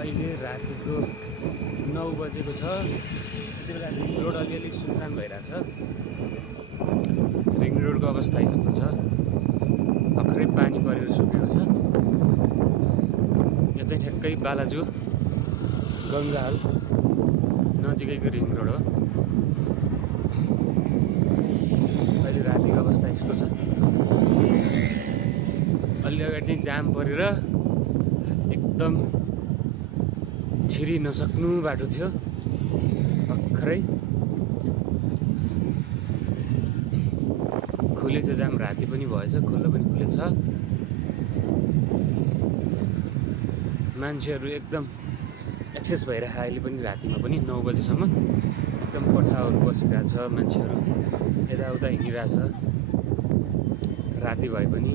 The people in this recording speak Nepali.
अहिले रातिको 9 बजेको छ। यति बेला रिङ रोड अलिअलि सुनसान भइरहेछ। रिङ रोडको अवस्था यस्तो छ, भर्खरै पानी परेर सुकेको छ। यो चाहिँ ठ्याक्कै बालाजु गङ्गाल नजिकैको रिङ रोड हो। अहिले रातिको अवस्था यस्तो छ। अलि अगाडि चाहिँ जाम परेर एकदम छिरी नसक्नु बाटो थियो भर्खरै। खुलेछ जाम, राति पनि भएछ, खुल्लो पनि खुलेछ। मान्छेहरू एकदम एक्सेस भइरहेछ अहिले पनि, रातिमा पनि 9 बजेसम्म एकदम कोठाहरू बसिरहेछ, मान्छेहरू यताउता हिँडिरहेछ राति भए पनि।